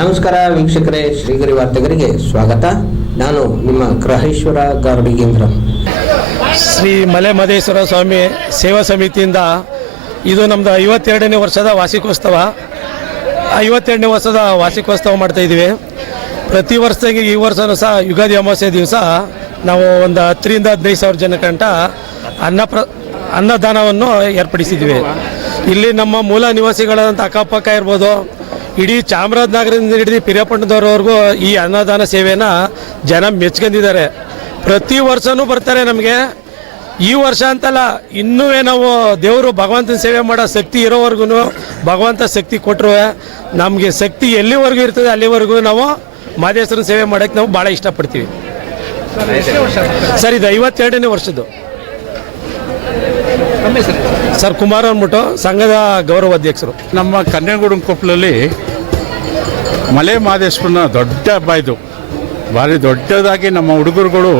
ನಮಸ್ಕಾರ ವೀಕ್ಷಕರೇ, ಶ್ರೀಗರಿ ವಾರ್ತೆಗರಿಗೆ ಸ್ವಾಗತ. ನಾನು ನಿಮ್ಮ ಗ್ರಹೇಶ್ವರ ಗಾರ್ಡಿಗೇಂದ್ರ. ಶ್ರೀ ಮಲೆ ಮಹದೇಶ್ವರ ಸ್ವಾಮಿ ಸೇವಾ ಸಮಿತಿಯಿಂದ ಇದು ನಮ್ಮದು 52ನೇ ವರ್ಷದ ವಾರ್ಷಿಕೋತ್ಸವ. 52ನೇ ವರ್ಷದ ವಾರ್ಷಿಕೋತ್ಸವ ಮಾಡ್ತಾಯಿದ್ದೀವಿ. ಪ್ರತಿ ವರ್ಷದಂಗೆ ಈ ವರ್ಷವೂ ಸಹ ಯುಗಾದಿ ಅಮಾವಾಸ್ಯೆ ದಿವಸ ನಾವು ಒಂದು 10ರಿಂದ 15,000 ಜನಕ್ಕಂಟ ಅನ್ನದಾನವನ್ನು ಏರ್ಪಡಿಸಿದ್ದೀವಿ. ಇಲ್ಲಿ ನಮ್ಮ ಮೂಲ ನಿವಾಸಿಗಳಂತ ಅಕ್ಕಪಕ್ಕ ಇರ್ಬೋದು, ಇಡೀ ಚಾಮರಾಜನಗರದಿಂದ ಹಿಡಿದು ಪಿರಿಯಾಪಟ್ಟಣದವರೆಗೂ ಈ ಅನ್ನದಾನ ಸೇವೆನ ಜನ ಮೆಚ್ಕೊಂಡಿದ್ದಾರೆ. ಪ್ರತಿ ವರ್ಷವೂ ಬರ್ತಾರೆ. ನಮಗೆ ಈ ವರ್ಷ ಅಂತಲ್ಲ, ಇನ್ನೂ ನಾವು ದೇವರು ಭಗವಂತನ ಸೇವೆ ಮಾಡೋ ಶಕ್ತಿ ಇರೋವರೆಗೂ ಭಗವಂತ ಶಕ್ತಿ ಕೊಟ್ಟರು. ನಮಗೆ ಶಕ್ತಿ ಎಲ್ಲಿವರೆಗೂ ಇರ್ತದೆ ಅಲ್ಲಿವರೆಗೂ ನಾವು ಮಹದೇಶ್ವರನ ಸೇವೆ ಮಾಡೋಕ್ಕೆ ನಾವು ಭಾಳ ಇಷ್ಟಪಡ್ತೀವಿ. ಸರ್, ಇದು 52ನೇ ವರ್ಷದ್ದು. ಸರ್, ಕುಮಾರ್ ಅಂದ್ಬಿಟ್ಟು ಸಂಘದ ಗೌರವ ಅಧ್ಯಕ್ಷರು. ನಮ್ಮ ಕನ್ಯಾಗುಡಿ ಕೊಪ್ಪಲಲ್ಲಿ ಮಲೆ ಮಹದೇಶ್ವರನ ದೊಡ್ಡ ಹಬ್ಬ ಇದು. ಭಾರಿ ದೊಡ್ಡದಾಗಿ ನಮ್ಮ ಹುಡುಗರುಗಳು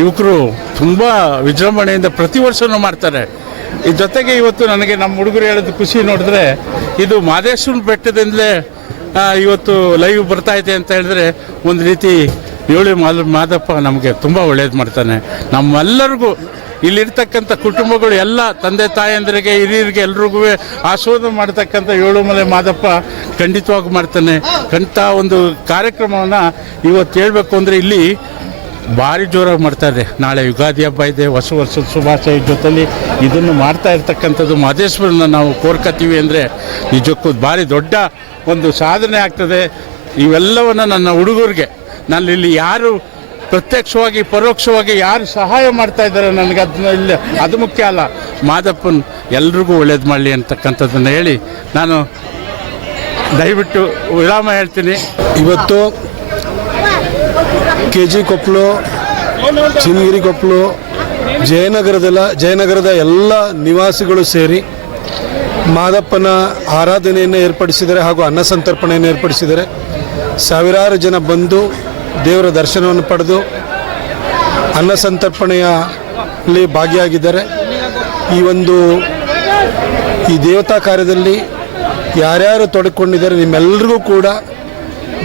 ಯುವಕರು ತುಂಬ ವಿಜೃಂಭಣೆಯಿಂದ ಪ್ರತಿ ವರ್ಷವೂ ಮಾಡ್ತಾರೆ. ಈ ಜೊತೆಗೆ ಇವತ್ತು ನನಗೆ ನಮ್ಮ ಹುಡುಗರು ಹೇಳೋದು ಖುಷಿ ನೋಡಿದ್ರೆ, ಇದು ಮಹದೇಶ್ವರನ ಬೆಟ್ಟದಿಂದಲೇ ಇವತ್ತು ಲೈವ್ ಬರ್ತಾಯಿದೆ ಅಂತ ಹೇಳಿದ್ರೆ ಒಂದು ರೀತಿ ಮಾದಪ್ಪ ನಮಗೆ ತುಂಬ ಒಳ್ಳೇದು ಮಾಡ್ತಾನೆ. ನಮ್ಮೆಲ್ಲರಿಗೂ ಇಲ್ಲಿರ್ತಕ್ಕಂಥ ಕುಟುಂಬಗಳು ಎಲ್ಲ ತಂದೆ ತಾಯಂದರಿಗೆ ಹಿರಿಯರಿಗೆ ಎಲ್ರಿಗೂ ಆಶೀರ್ವಾದ ಮಾಡ್ತಕ್ಕಂಥ ಏಳುಮಲೆ ಮಾದಪ್ಪ ಖಂಡಿತವಾಗಿ ಮಾಡ್ತಾನೆ. ಕಂಥ ಒಂದು ಕಾರ್ಯಕ್ರಮವನ್ನು ಇವತ್ತು ಹೇಳಬೇಕು ಅಂದರೆ ಇಲ್ಲಿ ಭಾರಿ ಜೋರಾಗಿ ಮಾಡ್ತಾಯಿದೆ. ನಾಳೆ ಯುಗಾದಿ ಹಬ್ಬ ಇದೆ, ಹೊಸ ವರ್ಷದ ಶುಭಾಶಯ ಜೊತೆಲಿ ಇದನ್ನು ಮಾಡ್ತಾ ಇರ್ತಕ್ಕಂಥದ್ದು ಮಹದೇಶ್ವರನ ನಾವು ಕೋರ್ಕತ್ತೀವಿ ಅಂದರೆ ನಿಜಕ್ಕೂ ಭಾರಿ ದೊಡ್ಡ ಒಂದು ಸಾಧನೆ ಆಗ್ತದೆ. ಇವೆಲ್ಲವನ್ನು ನನ್ನ ಹುಡುಗರಿಗೆ ನಾನು ಇಲ್ಲಿ ಯಾರು ಪ್ರತ್ಯಕ್ಷವಾಗಿ ಪರೋಕ್ಷವಾಗಿ ಯಾರು ಸಹಾಯ ಮಾಡ್ತಾ ಇದ್ದಾರೆ ನನಗೆ ಅದನ್ನ ಇಲ್ಲಿ ಅದು ಮುಖ್ಯ ಅಲ್ಲ, ಮಾದಪ್ಪನ ಎಲ್ರಿಗೂ ಒಳ್ಳೇದು ಮಾಡಲಿ ಅಂತಕ್ಕಂಥದ್ದನ್ನು ಹೇಳಿ ನಾನು ದಯವಿಟ್ಟು ವಿರಾಮ ಹೇಳ್ತೀನಿ. ಇವತ್ತು KG ಕೊಪ್ಪಲು, ಚಿನ್ನಗಿರಿ ಕೊಪ್ಪಲು, ಜಯನಗರದ ಎಲ್ಲ ನಿವಾಸಿಗಳು ಸೇರಿ ಮಾದಪ್ಪನ ಆರಾಧನೆಯನ್ನು ಏರ್ಪಡಿಸಿದ್ದಾರೆ ಹಾಗೂ ಅನ್ನ ಸಂತರ್ಪಣೆಯನ್ನು ಏರ್ಪಡಿಸಿದ್ದಾರೆ. ಸಾವಿರಾರು ಜನ ಬಂದು ದೇವರ ದರ್ಶನವನ್ನು ಪಡೆದು ಅನ್ನ ಸಂತರ್ಪಣೆಯಲ್ಲಿ ಭಾಗಿಯಾಗಿದ್ದಾರೆ. ಈ ದೇವತಾ ಕಾರ್ಯದಲ್ಲಿ ಯಾರ್ಯಾರು ತೊಡಕೊಂಡಿದ್ದಾರೆ ನಿಮ್ಮೆಲ್ಲರಿಗೂ ಕೂಡ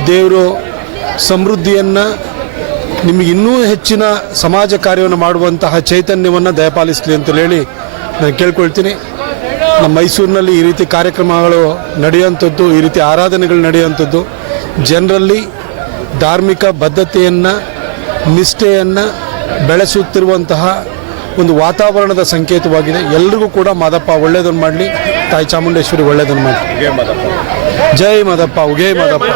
ದೇವರು ಸಮೃದ್ಧಿಯನ್ನು, ನಿಮಗೆ ಇನ್ನೂ ಹೆಚ್ಚಿನ ಸಮಾಜ ಕಾರ್ಯವನ್ನು ಮಾಡುವಂತಹ ಚೈತನ್ಯವನ್ನು ದಯಪಾಲಿಸಲಿ ಅಂತ ಹೇಳಿ ನಾನು ಕೇಳ್ಕೊಳ್ತೀನಿ. ನಮ್ಮ ಮೈಸೂರಿನಲ್ಲಿ ಈ ರೀತಿ ಕಾರ್ಯಕ್ರಮಗಳು ನಡೆಯುವಂಥದ್ದು, ಈ ರೀತಿ ಆರಾಧನೆಗಳು ನಡೆಯುವಂಥದ್ದು ಜನರಲ್ಲಿ ಧಾರ್ಮಿಕ ಬದ್ಧತೆಯನ್ನು, ನಿಷ್ಠೆಯನ್ನು ಬೆಳೆಸುತ್ತಿರುವಂತಹ ಒಂದು ವಾತಾವರಣದ ಸಂಕೇತವಾಗಿದೆ. ಎಲ್ರಿಗೂ ಕೂಡ ಮಾದಪ್ಪ ಒಳ್ಳೆಯದನ್ನು ಮಾಡಲಿ, ತಾಯಿ ಚಾಮುಂಡೇಶ್ವರಿ ಒಳ್ಳೆಯದನ್ನು ಮಾಡಲಿ. ಜೈ ಮಾದಪ್ಪ, ಉಗೇ ಮಾದಪ್ಪ.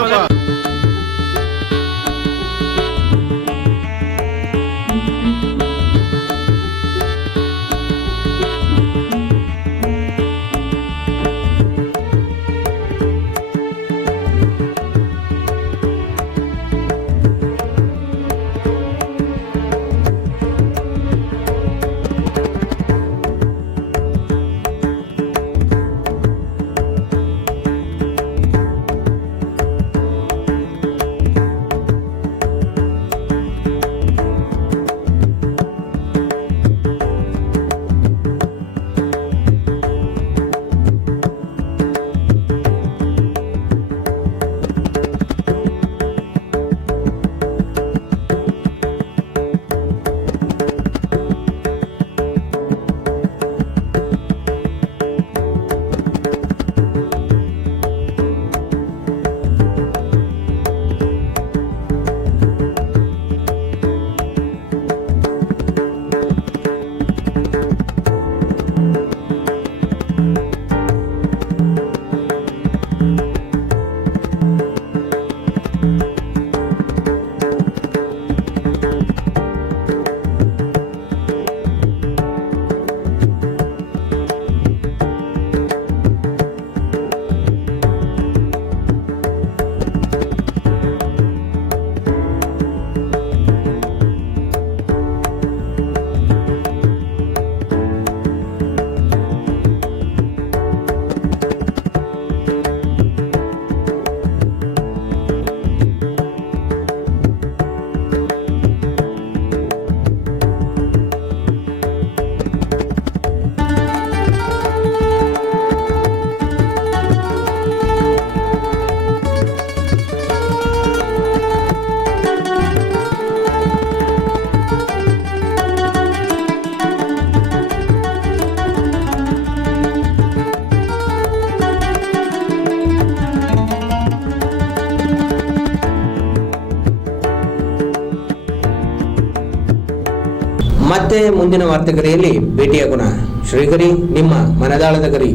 ಮತ್ತೆ ಮುಂದಿನ ವಾರ್ತೆಗರಿಯಲ್ಲಿ ಭೇಟಿಯಾಗೋಣ. ಶ್ರೀಗರಿ, ನಿಮ್ಮ ಮನದಾಳದ ಗರಿ.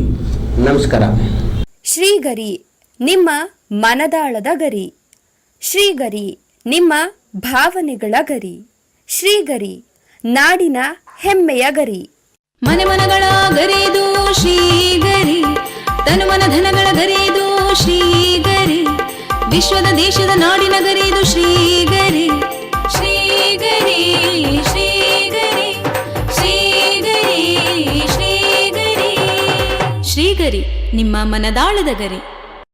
ನಮಸ್ಕಾರ. ಶ್ರೀಗರಿ, ನಿಮ್ಮ ಮನದಾಳದ ಗರಿ. ಶ್ರೀಗರಿ, ನಿಮ್ಮ ಭಾವನೆಗಳ ಗರಿ. ಶ್ರೀಗರಿ, ನಾಡಿನ ಹೆಮ್ಮೆಯ ಗರಿ. ಮನೆ ಮನಗಳ ಗರಿದು ಶ್ರೀಗರಿ, ತನು ಮನ ಧನಗಳ ಗರಿದು ಶ್ರೀಗರಿ, ವಿಶ್ವದ ದೇಶದ ನಾಡಿನ ಗರಿದು ಶ್ರೀಗರಿ. ಶ್ರೀಗರಿ ಶ್ರೀಗರಿ ಶ್ರೀಗರಿ ಶ್ರೀಗರಿ ಶ್ರೀಗರಿ, ನಿಮ್ಮ ಮನದಾಳದ ಗರಿ.